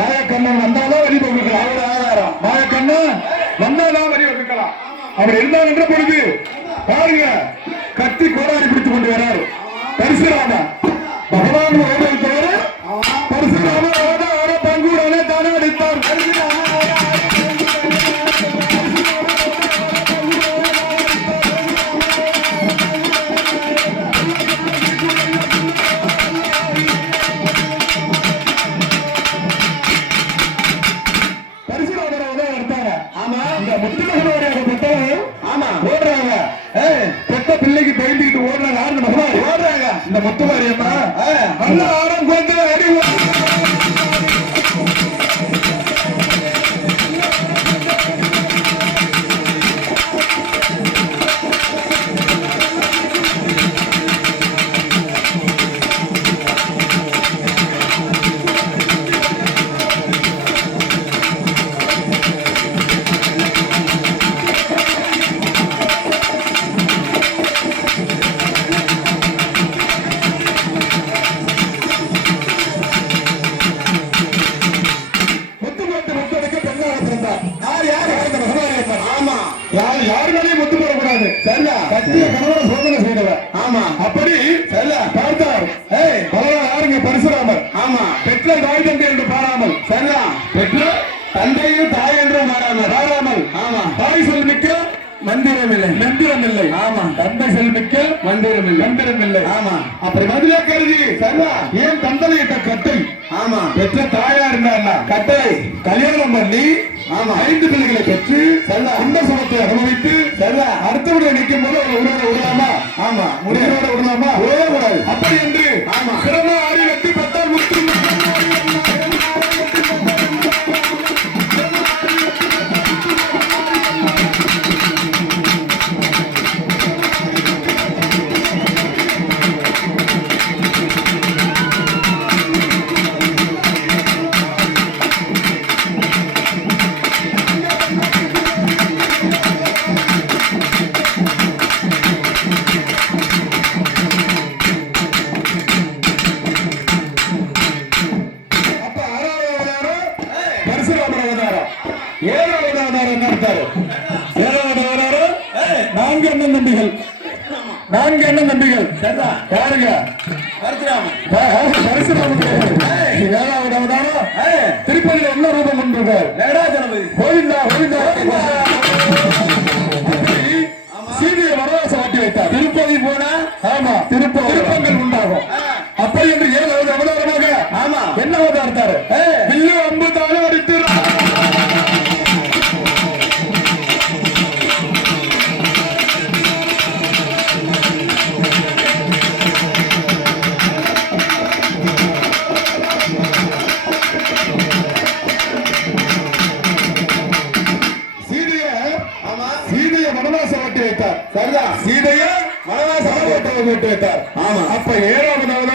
மாயக்கண்ணன் வந்தாலும் வரி வகுக்கலாம். ஆதாரம் மாயக்கண்ணன் வந்தாலும் வரி வகுக்கலாம். அவர் இருந்தால் என்ற பொழுது பாருங்க கத்தி கோடாரி பிடித்துக் கொண்டு வராரு பரசுராம பகவான் தவிர பரசுராம பங்குடனே தானே அடித்தார். பிள்ளைக்கு பயந்துகிட்டு ஓடுறாங்க ஓடுறாங்க இந்த முத்துமாரியம்மா நல்ல ஆரம் கொண்டு அடி யாருமே முத்து போடக்கூடாது. சரியா கட்டிய கணவனை சோதனை செய்தவர். ஆமா அப்படி சரியா பார்த்தார். பகவான் யாருங்க பரசுராமர். ஆமா பெற்ற தாய் தந்தை என்று பாராமல். சரியா பெற்ற தந்தையும் தாய் என்றும் பாராமல். ஆமா தாய் செல்மிக்க மந்திரம் இல்லை மந்திரம் இல்லை. ஆமா தந்தை செல்மிக்க மந்திரம் இல்லை மந்திரம் இல்லை. ஆமா அப்படி மதுரை கருதி சரியா ஏன் தந்தையிட்ட கட்டை. ஆமா பெற்ற தாயா இருந்தா கட்டை கல்யாணம் பண்ணி ஆமா 5 பிள்ளைகளை பெற்று அந்த சுமத்தை அனுபவித்து அடுத்தவரை நிற்கும் போது உணவை விடலாமா. ஆமா உணவோட விடலாமா விடக்கூடாது. அப்படி என்று ஆமா சிறந்த அறிவத்தை பத்தால் முத்து நான்கு அண்ணன் தம்பிகள். நான்கு அண்ணன் தம்பிகள் யாருங்க பரசுராமன். ஏழாவது அவதாரம் திருப்பதியில் என்ன ரூபம் கொண்டிருக்கார் கோவிந்தா கோவிந்தா. சீதையை வனவாசம் மாட்டி வைத்தார். திருப்பதி போனா ஆமா திருப்பங்கள் உண்டாகும். அப்படி என்று 7வது அவதாரமாக ஆமா என்ன அவதாரத்தாரு வில்லு அம்பு தானே அடித்து சீதையை வனவாசம் வைத்தார். ஆமா அப்ப 7வது